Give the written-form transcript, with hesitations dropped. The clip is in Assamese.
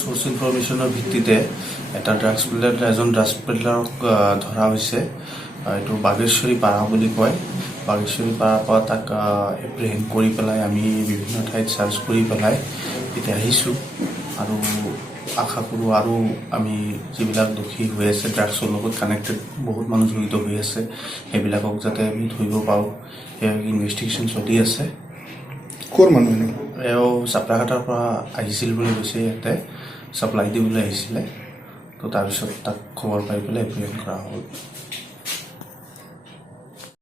সোৰ্স ইনফৰমেশনেৰ ভিত্তিতে এটা এজন ড্ৰাগছ পেডলাৰক ধৰা হৈছে। এইটো বাগেশ্বৰী পাৰা বুলি কয়। বাগেশ্বৰী পাৰাৰ পৰা তাক এপ্ৰিহেণ্ড কৰি পেলাই আমি বিভিন্ন ঠাইত চাৰ্চ কৰি পেলাই এতিয়া আহিছোঁ আৰু আশা কৰোঁ আৰু আমি যিবিলাক দোষী হৈ আছে ড্ৰাগছৰ লগত কানেক্টেড বহুত মানুহ জড়িত হৈ আছে সেইবিলাকক যাতে আমি ধৰিব পাৰোঁ সেই ইনভেষ্টিগেশ্যন চলি আছে। ক'ৰ মানুহ এওঁ চাপ্ৰাঘাটৰ পৰা আহিছিল বুলি কৈছে, ইয়াতে ছাপ্লাই দিবলৈ আহিছিলে। তো তাৰপিছত তাক খবৰ পাই পেলাই এপ্ৰিহেণ্ড কৰা হ'ল।